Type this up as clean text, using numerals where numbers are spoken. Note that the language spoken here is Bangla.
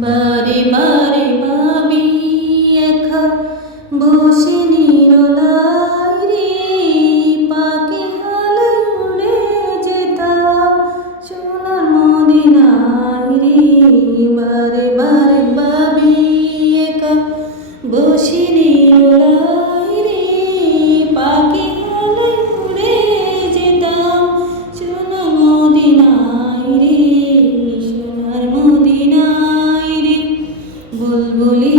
বারে বারে ভাবি একা বসে নিরলাই রে, পাখি হালে উড়ে যেতাম সোনার মদিনায় রে। বারে বারে ভাবি একা বসে নিরলাই রে, পাখি হালে উড়ে যেতাম সোনার মদিনায় রে, সোনার মদিনায় রে। বুলবুলি